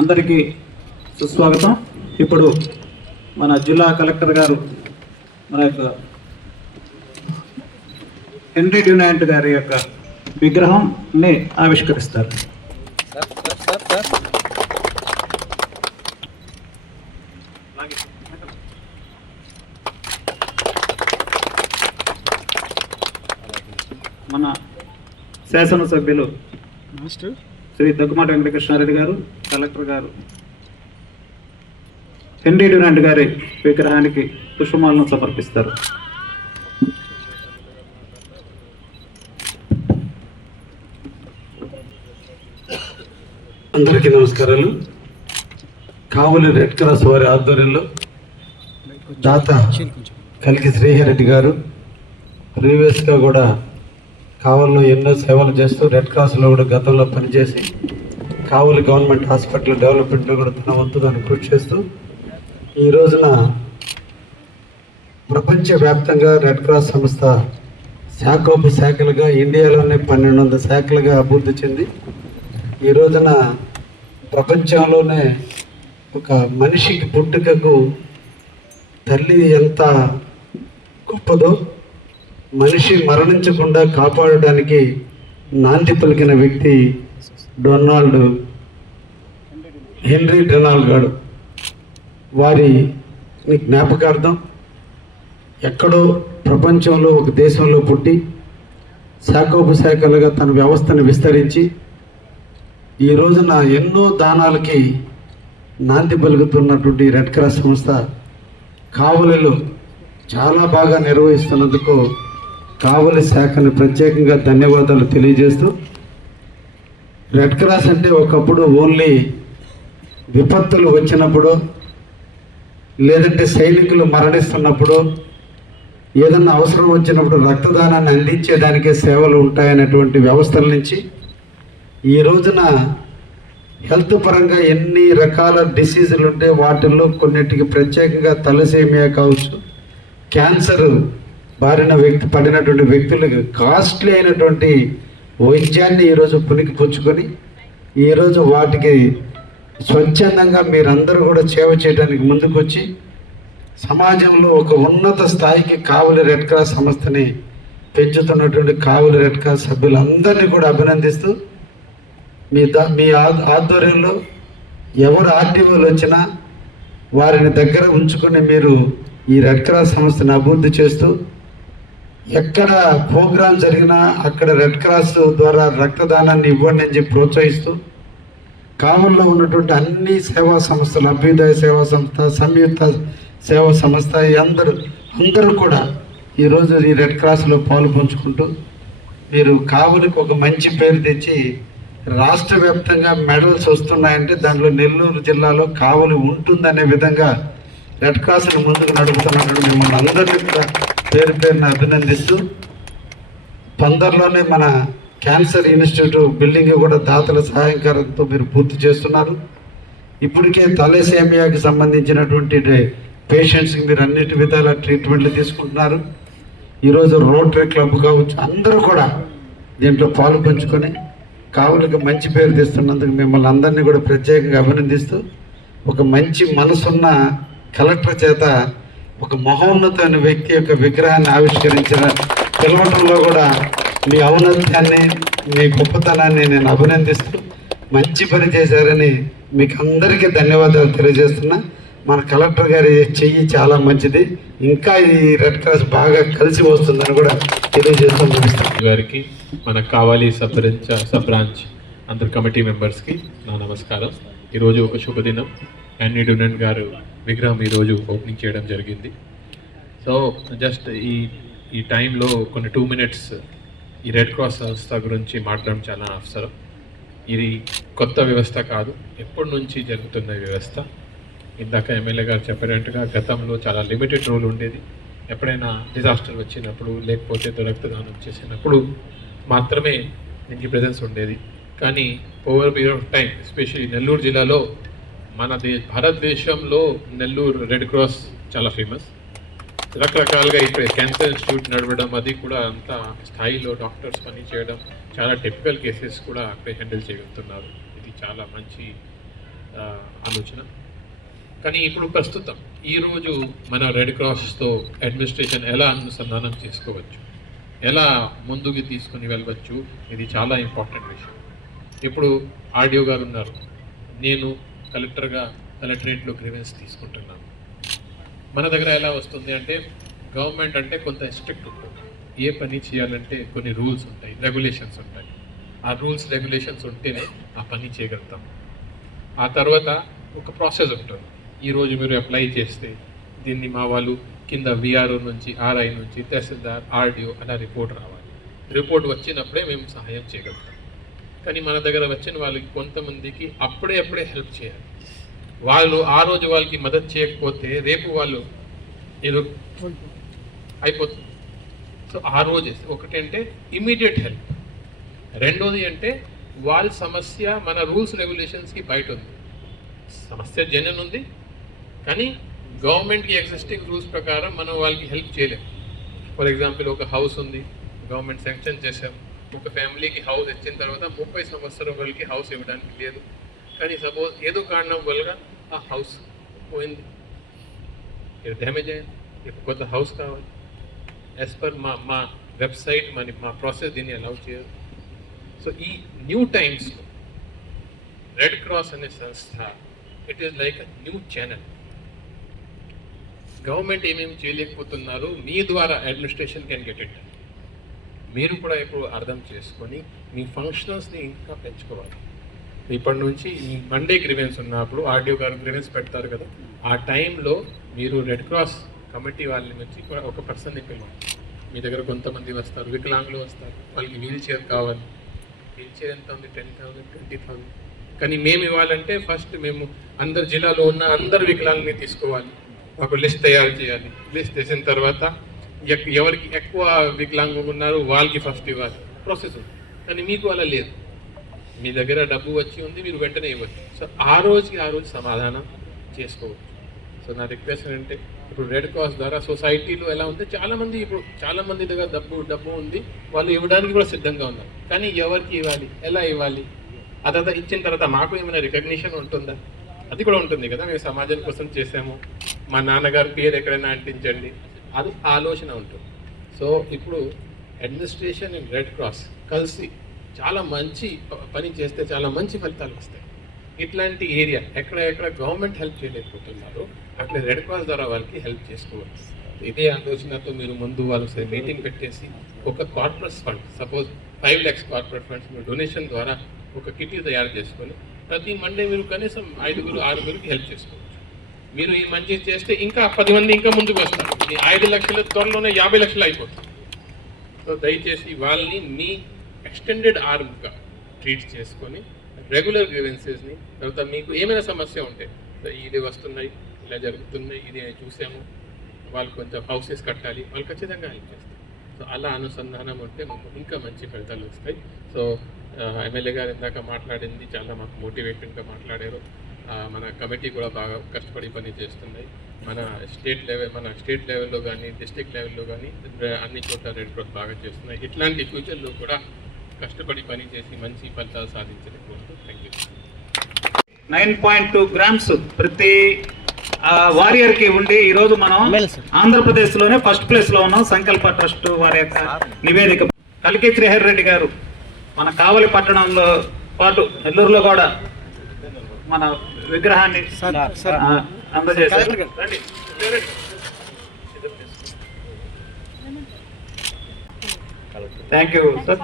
అందరికీ సుస్వాగతం. ఇప్పుడు మన జిల్లా కలెక్టర్ గారు మన యొక్క హెన్రీ డ్యునాంట్ గారి యొక్క విగ్రహాన్ని ఆవిష్కరిస్తారు. మన శాసనసభ్యులు శ్రీ దగ్గుమాటి వెంకటకృష్ణారెడ్డి గారు, కలెక్టర్ గారు హెన్రీ డ్యునాంట్ గారి విగ్రహానికి పుష్పమాలను సమర్పిస్తారు. అందరికీ నమస్కారాలు. కావలి రెడ్ క్రాస్ వారి ఆధ్వర్యంలో దాత కలికి శ్రీహరెడ్డి గారు ప్రీవియస్గా కూడా కావలిలో ఎన్నో సేవలు చేస్తూ రెడ్ క్రాస్లో కూడా గతంలో పనిచేసి కావలి గవర్నమెంట్ హాస్పిటల్ డెవలప్మెంట్లో కూడా తన వంతు దాన్ని కృషి చేస్తూ ఈ రోజున ప్రపంచవ్యాప్తంగా రెడ్ క్రాస్ సంస్థ శాఖలుగా ఇండియాలోనే 1200 శాఖలుగా అభివృద్ధి చెంది ఈ రోజున ప్రపంచంలోనే ఒక మనిషికి పుట్టుకకు తల్లి ఎంత గొప్పదో మనిషి మరణించకుండా కాపాడడానికి నాంది పలికిన వ్యక్తి హెన్రీ డ్యునాంట్ గారు. వారి జ్ఞాపకార్థం ఎక్కడో ప్రపంచంలో ఒక దేశంలో పుట్టి శాఖోపశాఖలుగా తన వ్యవస్థను విస్తరించి ఈ రోజున ఎన్నో దానాలకి నాంది పలుకుతున్నటువంటి రెడ్ క్రాస్ సంస్థ కావలిలో చాలా బాగా నిర్వహిస్తున్నందుకు కావలి శాఖను ప్రత్యేకంగా ధన్యవాదాలు తెలియజేస్తూ, రెడ్ క్రాస్ అంటే ఒకప్పుడు ఓన్లీ విపత్తులు వచ్చినప్పుడు లేదంటే సైనికులు మరణిస్తున్నప్పుడు ఏదన్నా అవసరం వచ్చినప్పుడు రక్తదానాన్ని అందించేదానికే సేవలు ఉంటాయనేటువంటి వ్యవస్థల నుంచి ఈ రోజున హెల్త్ పరంగా ఎన్ని రకాల డిసీజులు ఉంటే వాటిల్లో కొన్నిటికి ప్రత్యేకంగా తలసేమియా కావచ్చు, క్యాన్సర్ బారిన పడినటువంటి వ్యక్తులకు కాస్ట్లీ అయినటువంటి వైద్యాన్ని ఈరోజు పునికి పుచ్చుకొని ఈరోజు వాటికి స్వచ్ఛందంగా మీరందరూ కూడా సేవ చేయడానికి ముందుకొచ్చి సమాజంలో ఒక ఉన్నత స్థాయికి కావలి రెడ్ క్రాస్ సంస్థని పెంచుతున్నటువంటి కావలి రెడ్ క్రాస్ సభ్యులందరినీ కూడా అభినందిస్తూ మీ ఆధ్వర్యంలో ఎవరు ఆర్టీఓలు వచ్చినా వారిని దగ్గర ఉంచుకొని మీరు ఈ రెడ్ క్రాస్ సంస్థను అభివృద్ధి చేస్తూ ఎక్కడ ప్రోగ్రాం జరిగినా అక్కడ రెడ్ క్రాస్ ద్వారా రక్తదానాన్ని ఇవ్వండి అని చెప్పి ప్రోత్సహిస్తూ కావలిలో ఉన్నటువంటి అన్ని సేవా సంస్థలు, అభ్యుదయ సేవా సంస్థ, సంయుక్త సేవా సంస్థ అందరూ కూడా ఈరోజు ఈ రెడ్ క్రాస్లో పాలు పంచుకుంటూ మీరు కావలికి ఒక మంచి పేరు తెచ్చి రాష్ట్ర వ్యాప్తంగా మెడల్స్ వస్తున్నాయంటే దాంట్లో నెల్లూరు జిల్లాలో కావలి ఉంటుందనే విధంగా రెడ్ క్రాస్ను ముందుకు నడుపుతున్నటువంటి మిమ్మల్ని అందరినీ కూడా పేరున అభినందిస్తూ తొందరలోనే మన క్యాన్సర్ ఇన్స్టిట్యూట్ బిల్డింగ్ కూడా దాతల సహాయకారంతో మీరు పూర్తి చేస్తున్నారు. ఇప్పటికే తలసేమియాకి సంబంధించినటువంటి పేషెంట్స్కి మీరు అన్నిటి విధాల ట్రీట్మెంట్లు తీసుకుంటున్నారు. ఈరోజు రోటరీ క్లబ్ కావచ్చు అందరూ కూడా దీంట్లో పాలు పంచుకొని కావలికి మంచి పేరు తెస్తున్నందుకు మిమ్మల్ని అందరినీ కూడా ప్రత్యేకంగా అభినందిస్తూ ఒక మంచి మనసున్న కలెక్టర్ చేత ఒక మహోన్నతమైన వ్యక్తి యొక్క విగ్రహాన్ని పిలవటంలో కూడా మీ ఔన్నత్యాన్ని, మీ గొప్పతనాన్ని నేను అభినందిస్తూ మంచి పని చేశారని మీకు అందరికీ ధన్యవాదాలు తెలియజేస్తున్నా. మన కలెక్టర్ గారి చెయ్యి చాలా మంచిది, ఇంకా ఈ రెడ్ క్రాస్ బాగా కలిసి వస్తుందని కూడా తెలియజేస్తూ ముగిస్తాను. గారికి, మన కావాలి సబ్ బ్రాంచ్ అందరు కమిటీ మెంబర్స్కి నా నమస్కారం. ఈరోజు ఒక శుభదినం. హెన్రీ డ్యునాంట్ గారు విగ్రహం ఈరోజు ఓపెనింగ్ చేయడం జరిగింది. సో జస్ట్ ఈ టైంలో కొన్ని 2 minutes ఈ రెడ్ క్రాస్ సంస్థ గురించి మాట్లాడడం చాలా అవసరం. ఇది కొత్త వ్యవస్థ కాదు, ఎప్పటి నుంచి జరుగుతున్న వ్యవస్థ. ఇందాక ఎమ్మెల్యే గారు చెప్పినట్టుగా గతంలో చాలా లిమిటెడ్ రోల్ ఉండేది. ఎప్పుడైనా డిజాస్టర్ వచ్చినప్పుడు లేకపోతే రక్తదానం చేసినప్పుడు మాత్రమే దీనికి ప్రెజెన్స్ ఉండేది. కానీ over period of time, especially Nellore జిల్లాలో, మన భారతదేశంలో నెల్లూరు రెడ్ క్రాస్ చాలా ఫేమస్. రకరకాలుగా ఇప్పుడు క్యాన్సర్ ఇన్స్టిట్యూట్ నడవడం, అది కూడా అంత స్థాయిలో డాక్టర్స్ పని చేయడం, చాలా టిపికల్ కేసెస్ కూడా అక్కడే హ్యాండిల్ చేయగలుగుతున్నారు. ఇది చాలా మంచి ఆలోచన. కానీ ఇప్పుడు ప్రస్తుతం ఈరోజు మన రెడ్ క్రాస్తో అడ్మినిస్ట్రేషన్ ఎలా అనుసంధానం చేసుకోవచ్చు, ఎలా ముందుకు తీసుకుని వెళ్ళవచ్చు, ఇది చాలా ఇంపార్టెంట్ విషయం. ఇప్పుడు ఆర్డీఓ గారు ఉన్నారు, నేను కలెక్టర్గా కలెక్టరేట్లో గ్రీవెన్స్ తీసుకుంటున్నాను. మన దగ్గర ఎలా వస్తుంది అంటే గవర్నమెంట్ అంటే కొంత స్ట్రిక్ట్ ఉంటుంది. ఏ పని చేయాలంటే కొన్ని రూల్స్ ఉంటాయి, రెగ్యులేషన్స్ ఉంటాయి. ఆ రూల్స్ రెగ్యులేషన్స్ ఉంటేనే ఆ పని చేయగలుగుతాం. ఆ తర్వాత ఒక ప్రాసెస్ ఉంటుంది. ఈరోజు మీరు అప్లై చేస్తే దీన్ని మా వాళ్ళు కింద విఆర్ఓ నుంచి, ఆర్ఐ నుంచి, తహసీల్దార్, ఆర్డీఓ అలా రిపోర్ట్ రావాలి. రిపోర్ట్ వచ్చినప్పుడే మేము సహాయం చేయగలుగుతాం. కానీ మన దగ్గర వచ్చిన వాళ్ళకి కొంతమందికి అప్పుడే హెల్ప్ చేయాలి. వాళ్ళు ఆ రోజు వాళ్ళకి మద్దతు చేయకపోతే రేపు వాళ్ళు ఏదో అయిపోతుంది. సో ఆ రోజు ఒకటంటే ఇమీడియట్ హెల్ప్, రెండోది అంటే వాళ్ళ సమస్య మన రూల్స్ రెగ్యులేషన్స్కి బయట ఉంది. సమస్య జెన్యున్ ఉంది, కానీ గవర్నమెంట్కి ఎగ్జిస్టింగ్ రూల్స్ ప్రకారం మనం వాళ్ళకి హెల్ప్ చేయలేము. ఫర్ ఎగ్జాంపుల్ ఒక హౌస్ ఉంది, గవర్నమెంట్ శాంక్షన్ చేసాం, ఒక ఫ్యామిలీకి హౌస్ ఇచ్చిన తర్వాత 30 సంవత్సరం వాళ్ళకి హౌస్ ఇవ్వడానికి లేదు. కానీ సపోజ్ ఏదో కారణం వల్ల ఆ హౌస్ పోయింది, డ్యామేజ్ అయింది, ఇప్పుడు కొత్త హౌస్ కావాలి. యాజ్ పర్ మా వెబ్సైట్ మా ప్రాసెస్ దీన్ని అలౌ చేయదు. సో ఈ న్యూ టైమ్స్ రెడ్ క్రాస్ అనే సంస్థ it is like a new channel. Government ఏమేమి చేయలేకపోతున్నారు, మీ ద్వారా అడ్మినిస్ట్రేషన్ కెన్ గెట్ ఇట్. మీరు కూడా ఇప్పుడు అర్థం చేసుకొని మీ ఫంక్షనల్స్ని ఇంకా పెంచుకోవాలి. ఇప్పటి నుంచి ఈ మండే గ్రీవెన్స్ ఉన్నప్పుడు ఆర్డీఓ గారు గ్రీవెన్స్ పెడతారు కదా, ఆ టైంలో మీరు రెడ్ క్రాస్ కమిటీ వాళ్ళ నుంచి కూడా ఒక పర్సన్ని పిలవాలి. మీ దగ్గర కొంతమంది వస్తారు, వికలాంగులు వస్తారు, వాళ్ళకి వీల్ చైర్ కావాలి. వీల్ చైర్ ఎంత ఉంది? 10,000, 20,000. కానీ మేము ఇవ్వాలంటే ఫస్ట్ మేము అందరు జిల్లాలో ఉన్న అందరు వికలాంగుల్ని తీసుకోవాలి, ఒక లిస్ట్ తయారు చేయాలి. లిస్ట్ చేసిన తర్వాత ఎవరికి ఎక్కువ వికలాంగులు ఉన్నారు వాళ్ళకి ఫస్ట్ ఇవ్వాలి. ప్రాసెస్ ఉంది. కానీ మీకు అలా లేదు, మీ దగ్గర డబ్బు వచ్చి ఉంది, మీరు వెంటనే ఇవ్వచ్చు. సో ఆ రోజు సమాధానం చేసుకోవచ్చు. సో నా రిక్వెస్ట్ ఏంటంటే ఇప్పుడు రెడ్ క్రాస్ ద్వారా సొసైటీలో ఎలా ఉంది, చాలా మంది దగ్గర డబ్బు ఉంది, వాళ్ళు ఇవ్వడానికి కూడా సిద్ధంగా ఉన్నారు. కానీ ఎవరికి ఇవ్వాలి, ఎలా ఇవ్వాలి, ఆ తర్వాత ఇచ్చిన తర్వాత మాకు ఏమైనా రికగ్నిషన్ ఉంటుందా? అది కూడా ఉంటుంది కదా, మేము సమాజం కోసం చేసాము, మా నాన్నగారి పేరు ఎక్కడైనా అంటించండి, అది ఆలోచన ఉంటుంది. సో ఇప్పుడు అడ్మినిస్ట్రేషన్ అండ్ రెడ్ క్రాస్ కలిసి చాలా మంచి పని చేస్తే చాలా మంచి ఫలితాలు వస్తాయి. ఇట్లాంటి ఏరియా ఎక్కడ గవర్నమెంట్ హెల్ప్ చేయలేకపోతున్నారు, అట్లా రెడ్ క్రాస్ ద్వారా వాళ్ళకి హెల్ప్ చేసుకోవచ్చు. ఇదే ఆలోచనతో మీరు ముందు వాళ్ళు మీటింగ్ పెట్టేసి ఒక corporate fund, suppose 5 lakhs corporate funds మీరు డొనేషన్ ద్వారా ఒక కిట్ తయారు చేసుకొని ప్రతి మండే మీరు కనీసం 5-6 హెల్ప్ చేసుకోవచ్చు. మీరు ఈ మంచి చేస్తే ఇంకా 10 మంది ఇంకా ముందుకు వస్తారు. ఈ 5 లక్షల త్వరలోనే 50 లక్షలు అయిపోతుంది. సో దయచేసి వాళ్ళని మీ ఎక్స్టెండెడ్ ఆర్మ్గా ట్రీట్ చేసుకొని రెగ్యులర్ గ్రీవెన్సెస్ని, తర్వాత మీకు ఏమైనా సమస్య ఉంటే ఇది వస్తున్నాయి, ఇలా జరుగుతున్నాయి, ఇది చూసాము, వాళ్ళు కొంచెం హౌసెస్ కట్టాలి, వాళ్ళు ఖచ్చితంగా హెల్ప్ చేస్తారు. సో అలా అనుసంధానం ఉంటే మాకు ఇంకా మంచి ఫలితాలు వస్తాయి. సో ఎమ్మెల్యే గారు ఇందాక మాట్లాడింది చాలా మాకు మోటివేటింగ్గా మాట్లాడారు. మన కమిటీ కూడా బాగా కష్టపడి పని చేస్తున్నాయి. మన స్టేట్ లెవెల్లో కానీ డిస్ట్రిక్ట్ లెవెల్లో కానీ అన్ని చోట్ల రెడ్ క్రాస్ బాగా చేస్తున్నాయి. ఇట్లాంటి ఫ్యూచర్లో కూడా కష్టపడి పని చేసి మంచి ఫలితాలు సాధించలేకపోతుంది. Thank you. 9.2 grams ప్రతి వారియర్కి ఉండి ఈరోజు మనం ఆంధ్రప్రదేశ్లోనే ఫస్ట్ ప్లేస్లో ఉన్నాం. సంకల్ప ట్రస్ట్ వారి యొక్క నివేదిక. కలికి శ్రీహరి రెడ్డి గారు మన కావలి పట్టణంలో పాటు నెల్లూరులో కూడా మన విగ్రహాన్ని అందజేశారు. Thank you sir.